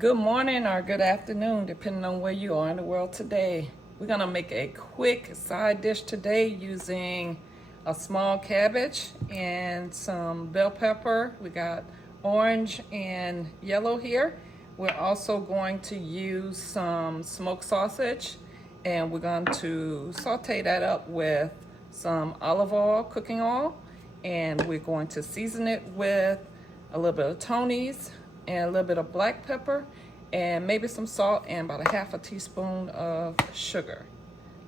Good morning or good afternoon, depending on where you are in the world today. We're gonna make a quick side dish today using a small cabbage and some bell pepper. We got orange and yellow here. We're also going to use some smoked sausage, and we're going to saute that up with some olive oil, cooking oil, and we're going to season it with a little bit of Tony's and a little bit of black pepper and maybe some salt and about a half a teaspoon of sugar.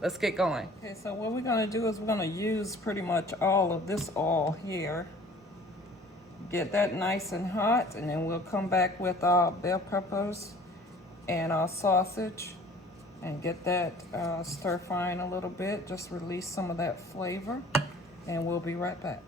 Let's get going. Okay, so what we're gonna do is we're gonna use pretty much all of this oil here. Get that nice and hot, and then we'll come back with our bell peppers and our sausage and get that stir frying a little bit. Just release some of that flavor, and we'll be right back.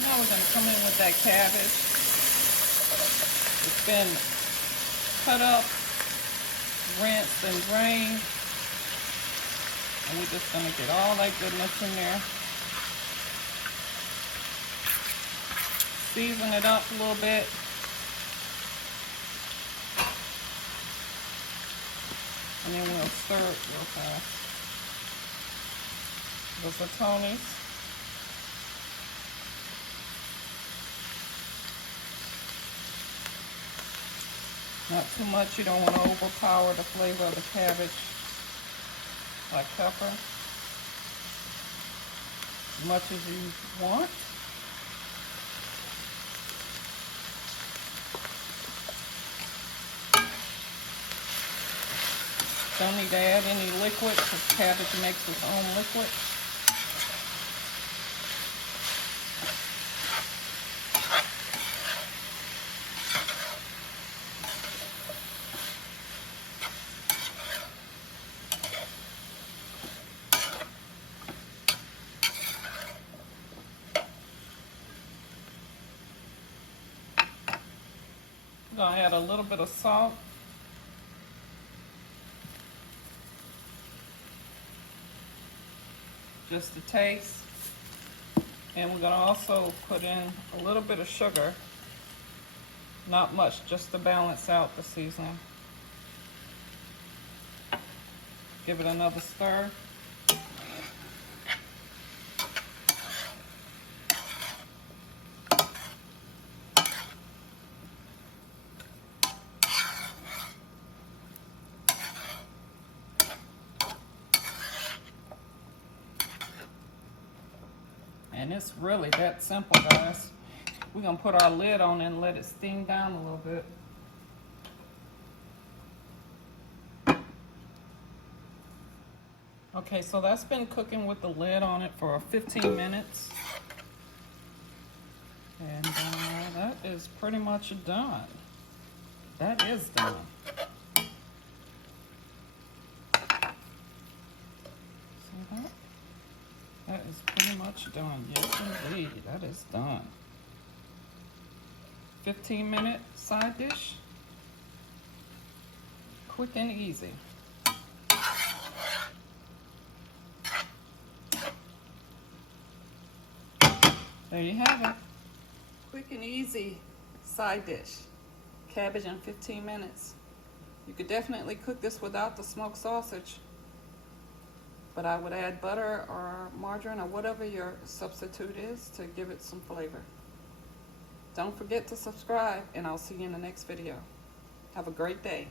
Now we're going to come in with that cabbage. It's been cut up, rinsed, and drained. And we're just going to get all that goodness in there. Season it up a little bit. And then we'll stir it real fast. Those are Tony's. Not too much, you don't want to overpower the flavor of the cabbage. Black pepper. As much as you want. Don't need to add any liquid because cabbage makes its own liquid. I'm going to add a little bit of salt. Just to taste. And we're going to also put in a little bit of sugar. Not much, just to balance out the seasoning. Give it another stir. And it's really that simple, guys. We're gonna put our lid on and let it steam down a little bit. Okay, so that's been cooking with the lid on it for 15 minutes. And that is pretty much done. That is done. See that? That is pretty much done. Yes, indeed. That is done. 15-minute side dish. Quick and easy. There you have it. Quick and easy side dish. Cabbage in 15 minutes. You could definitely cook this without the smoked sausage, but I would add butter or margarine or whatever your substitute is to give it some flavor. Don't forget to subscribe, and I'll see you in the next video. Have a great day.